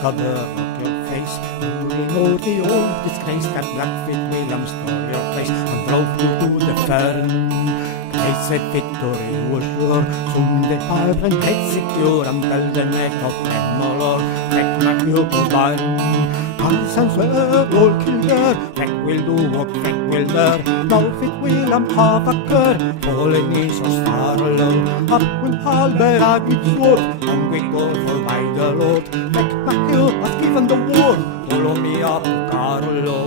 Cover of your face, moving all the old disgrace that Blackfeet William stole your place and drove you to the fern. They said victory was sure, soon the iron head secure until the neck of Emmalor. Feck mac you go by, Hans and Sir all killer. Feck will do what Feck will dare. Now fit William have a cur, falling is so far alone. Up will Halber have its sword, and we go for by the Lord. Feck mac you has given the word, follow me up to Carlo.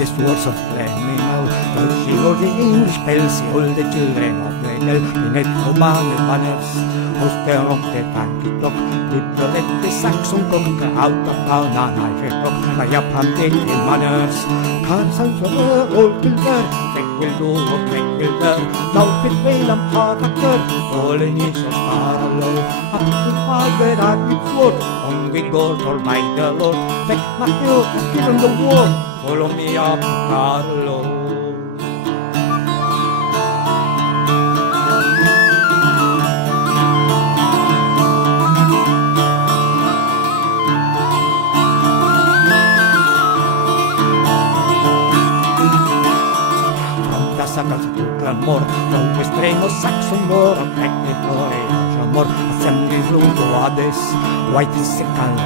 The swords of Glenminal, while she wrote the English spells, she all the children of Glenel, beneath the banners, Oster of the Tanky Clock, good to let the Saxon cock out of town and Irish rock, by up and taking manners. Carsons were all killed, Feck will do what Feck will dare, now fit William Harker, falling is so far alone. Up to Albert at its sword, on we go for by the Lord. Feck Matthew has given the word, follow me up, Carlo. From the Saxons to Glenmore, no extremo Saxon war, affected glory, amor, assembling through to Hades, white is sick and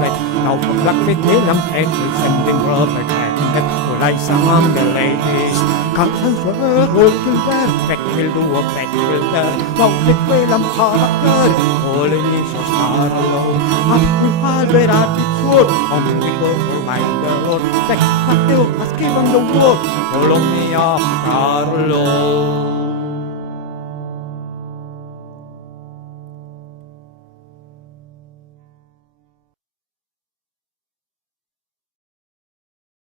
red, now for Blackfeet William Henry, sending Robert to rise among the ladies. Carsons were all killed, Feck will do what Feck will dare, now fit William Harker, falling is your star alone. Up with Albert at its sword, on we go for my Lord. Feck Matthew has given the word, follow me up, Carlo.